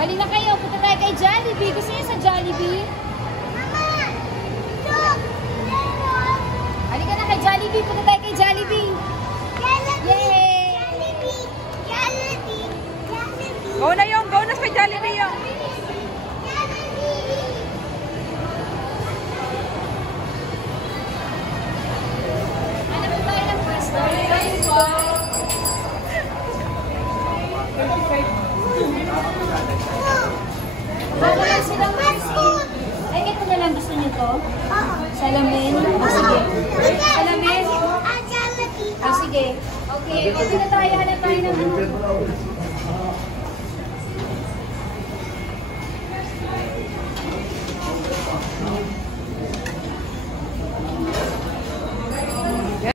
halina kayo. Punta tayo kay Jollibee. Gusto niyo sa Jollibee? Mama! Look! Meron! Halika na kay Jollibee. Punta tayo kay Jollibee. Jollibee! Yay! Jollibee! Jollibee! Jollibee! Go na yung, go na sa Jollibee yung. Jollibee! Hanap po tayo ng pwesto. Wala silang pwesto. Ay, ito na lang. Gusto niyo to? Oo. Salamin? O, sige. Salamin? Jollibee! O, sige. Okay, okay na tayo. Hanap tayo ng